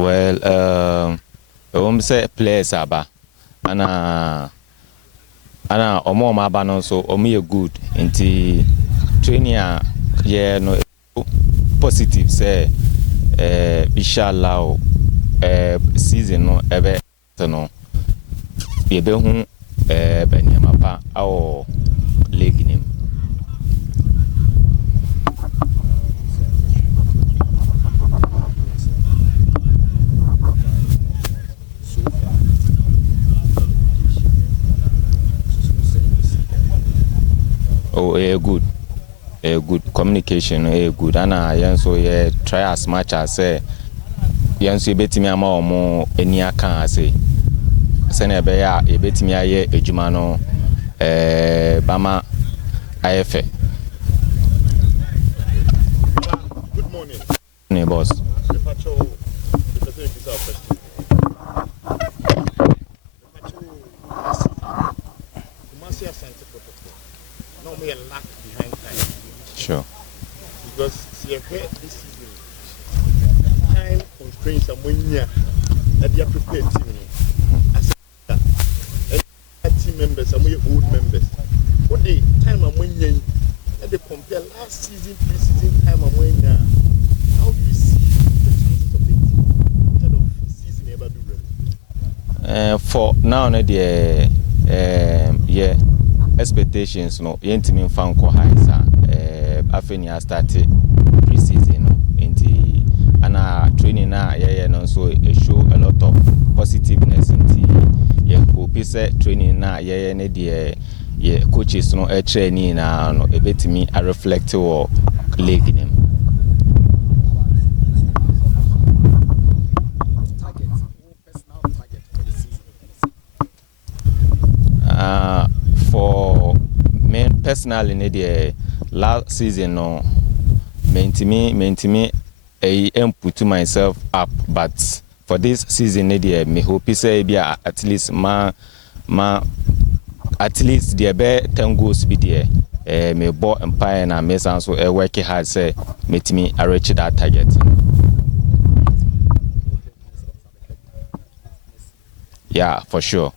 Well, say players aba, ana omo aba no so omo good nti training no positive say inshallah season no ebe no ebe hu Medeama pa awo league nim. Oh, good. Good communication, good. And so try as much as say. So betimi ama omo eni aka say. Sene ebe ya betimi aye ejuma no bama ayefe. Good morning. Ne boss. Asante Kotoko. No me lack behind time. Sure. Because see this season time constraints are when that they are prepared team. As team members, some old members. What the time I'm when they compare last season, pre-season time I'm when how do you see the chances of the team instead of season ever be ready? For now, yeah, expectations no yentimi fan ko high sa afeni I started pre-season no enti ana training na yeah no so it show a lot of positiveness enti yeah hope say training na yeah ne de yeah coaches no training na no ebetimi a reflect or league nim. For me personally, the last season no, mentimi put myself up, but for this season, me hope say be at least at least the be 10 goals be there. Me bought empire and me so work hard say me I reach that target. Yeah, for sure.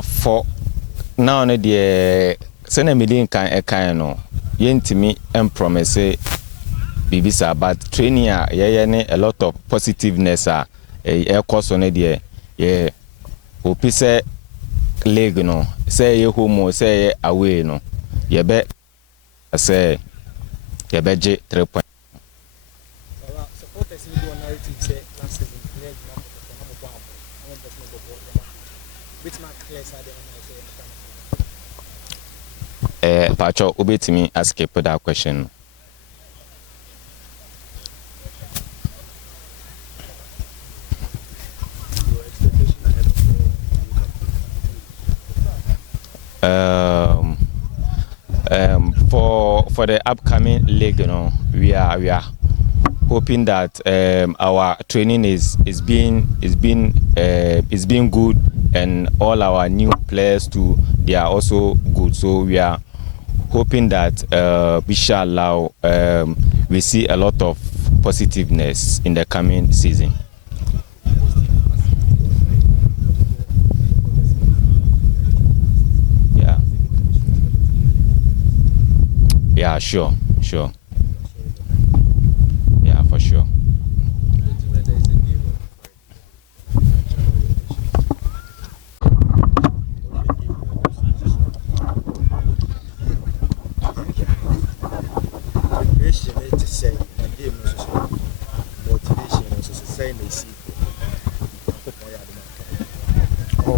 For now, the send million kind no yentimi promise bibisa but training a lot of positiveness course on the yeah hope say leg no say you home say away no ye be say ye be 3 points. Pacho obetimi ask that question. For the upcoming league, we are hoping that our training is being good, and all our new players too, they are also good. So we are hoping that inshallah we see a lot of positiveness in the coming season. Yeah, sure. Yeah, for sure.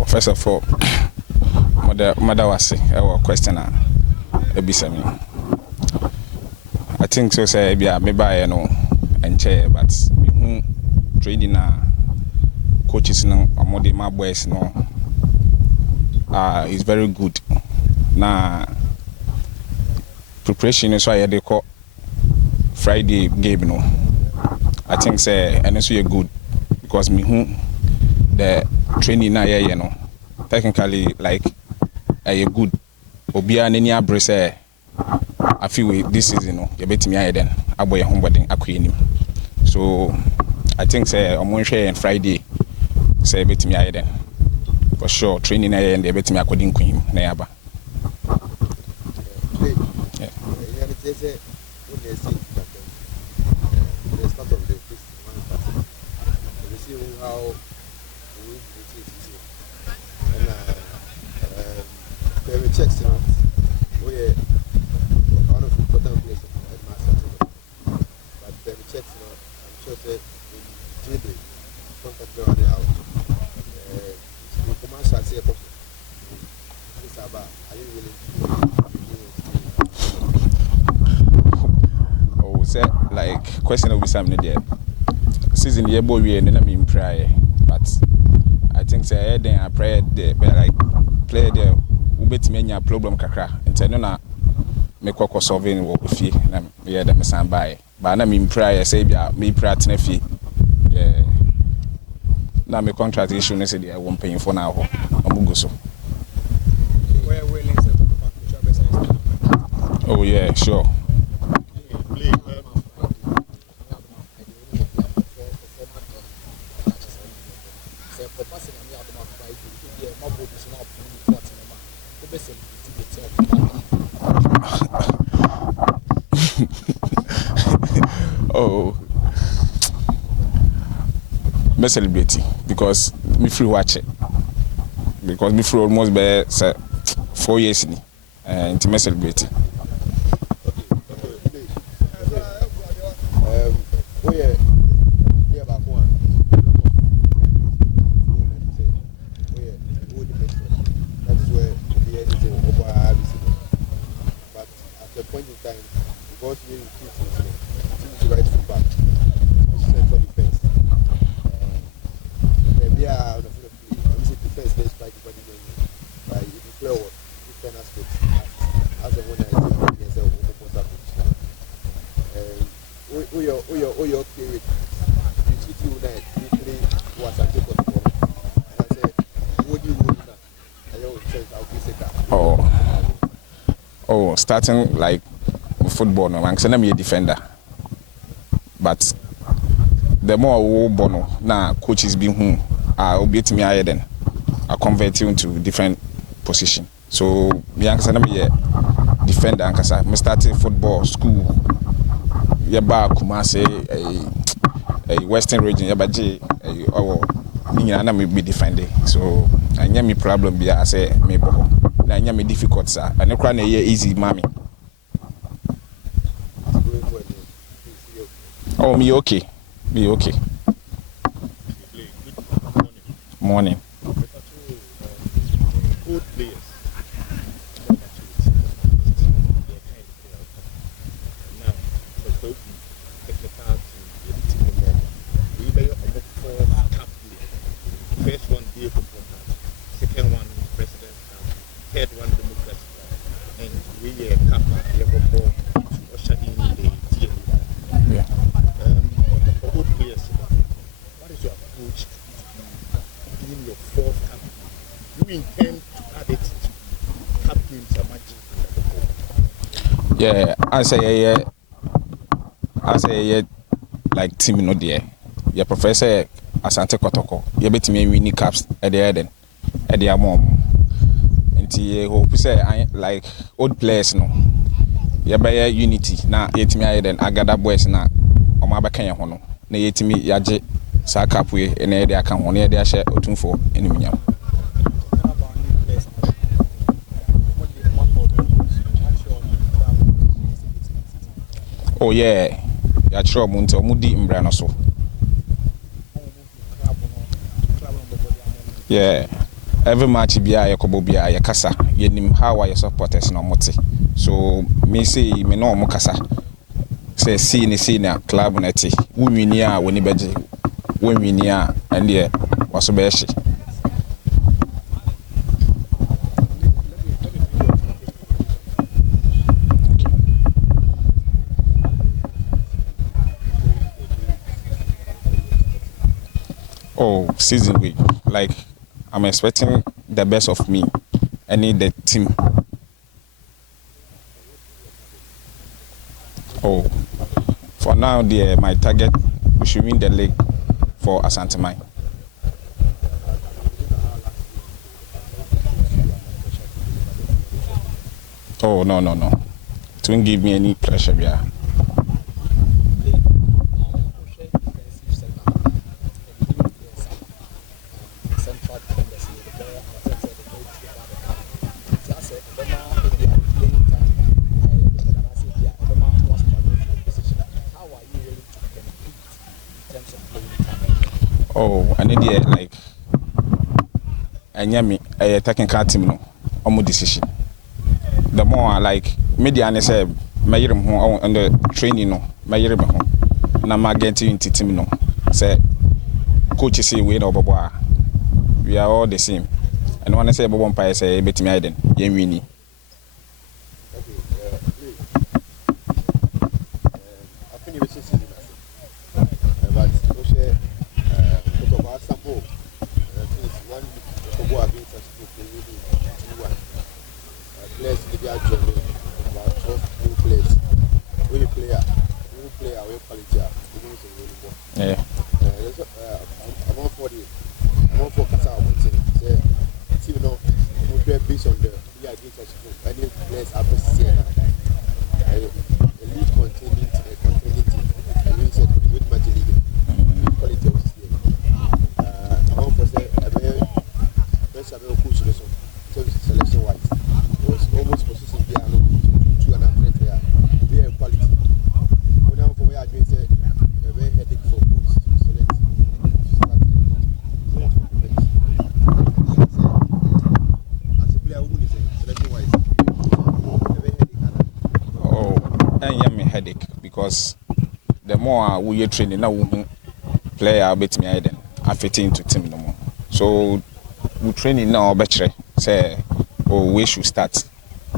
First of all, mother was a question ebisemi. I think so say me buy no and chair but me training coaches no among my boys no is very good. Now preparation is why they call Friday game no. I think say and so good because me who the training na you know technically like a good obia nani abre say I feel this season no you bet me aye then aboy homebody akwanim. So I think say on share Friday say bet me aye then for sure training aye and they bet me according to him na yaba. How we and checks you know we one of the important places at Master but the checks you know I'm sure that in July contact around the house we commercial say this about are you willing oh say like question will be something there season year boy we and I mean prayer but I think say then I pray there but like play there we bet me nya problem kakra nti no na me kokko solving wo fie na me dem san buy but na me prayer say bia me prayer tena fie yeah na me contract issue ne say dey won paying for now ho amugo so where willing to talk about future business. oh yeah sure oh me celebrate because me free watch it because me free almost be 4 years ni and me celebrate oh starting like football no man say na me a defender but the more we bono na coaches be who obet me aye then I convert you into different position so me ankasa na me defender ankasa me started football school ya ba kuma say a western region ya ba je ni na me be defender so anya me problem be I say me bo na anya me difficult sir and ekra na easy mami oh me okay morning good players now for technical first one day for second one president third one democracy and we kappa level 4 usher in the team yeah for good players what is your approach to being your fourth captain? You intend to add it to captain Samaji? yeah I say like team no there yeah professor Asante Kotoko you bet me win caps at the Eden at the mom nti hope say I like old players no yeah by unity na yetimi Eden agada boys na o ma baka ye ho no na yetimi yaje sa cap we na ye de aka ho na ye de ahye otumfo enumunyam oh yeah ya chiro mu nti o mu di mbra no so yeah every match bia yakobo bia yakasa yenim how your supporters no mote so me say me no mo kasa say see na club na ti wunwini a woni beje wunwini a ende also be she. Oh, season week. Like, I'm expecting the best of me. I need the team. Oh, for now, my target, we should win the league for Asante Mai. Oh, no. It won't give me any pressure, yeah. Oh, I need like a technical team no, almost decision. The more I like media say my on the training no, my year na ma get into team no. Say coach say we no bobo. We are all the same. And when I say bobo empire say bet me hidden, yen wini. Yeah. Based on the any players are perceived a lead contending team. And we said with Magic League quality of among for say a very best coach selection wise was almost position piano 2.5 there. Very quality. When I'm for where I doing say a very headache for coach to select headache because the more we are training now, player bet me then I fit into team no more. So we training now better say oh we should start,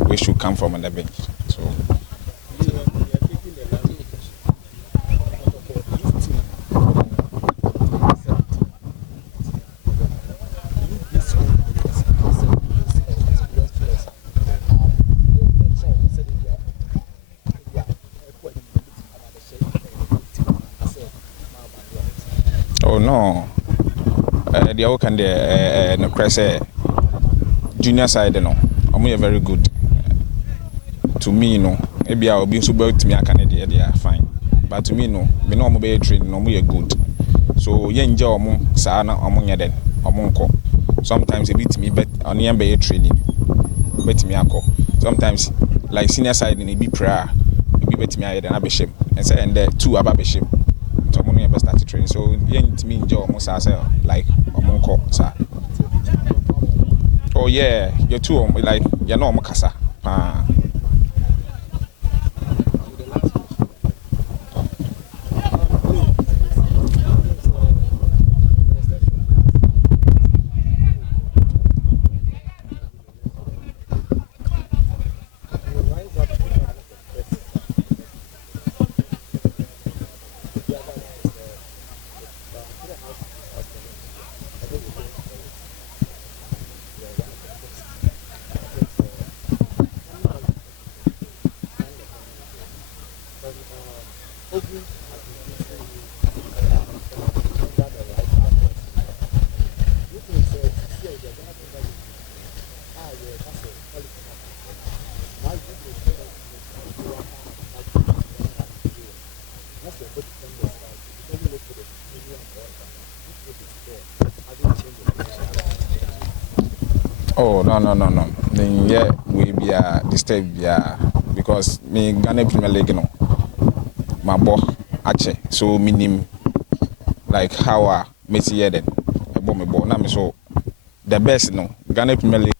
we should come from on the bench. So oh no, the other can no crash junior side no, I'm very good. To me no, maybe I'll be so about me I can they are fine. But to me no, me no be trained no we are good. So ye nja omo sa na omo nya den, omo nko. Sometimes a bit me bet on ye be training. Bet me akọ. Sometimes like senior side in a be prayer, be bet me ahead and abeshim. And say and there two ababeshim. So mo no be start training. So ye ntimi nja omo sa say like omo nko sa. Oh yeah, you two like you know omo kasa. Oh no. Then yeah, we be disturbed because me Ghana Premier League no, my boy Ache so minim like how Messi here then, about me boy. Now me so the best no Ghana Premier League.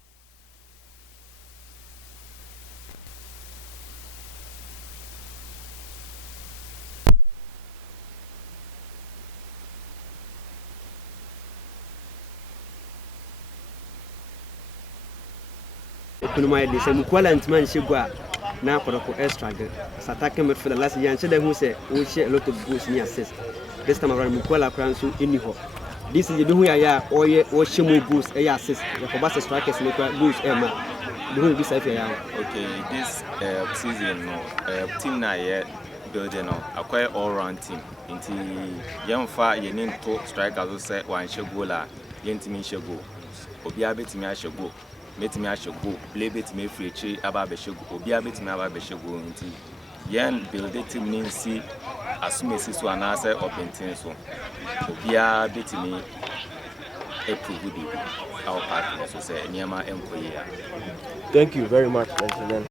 Ekunuma de say Mukwala ntman shegwa na Kotoko struggle. Attacking midfielder last year and said who say we share a lot of goals near assist. This time around Mukwala Kransu in Niho. This is the Yaya or Shimu goals a assist. The Kobasa strikers make goals Emma. The this okay, this season team na yet building a all-round team. Into young far you need to strikers who say one should goal la yentimi should go. Obia betimi should go. Metimi should go. Play betimi free tree about be should go. Obia betimi about be should go into yen build the team nin see assume so an answer open team so. Obia betimi approve our partner so say Niama employee. Thank you very much, gentlemen.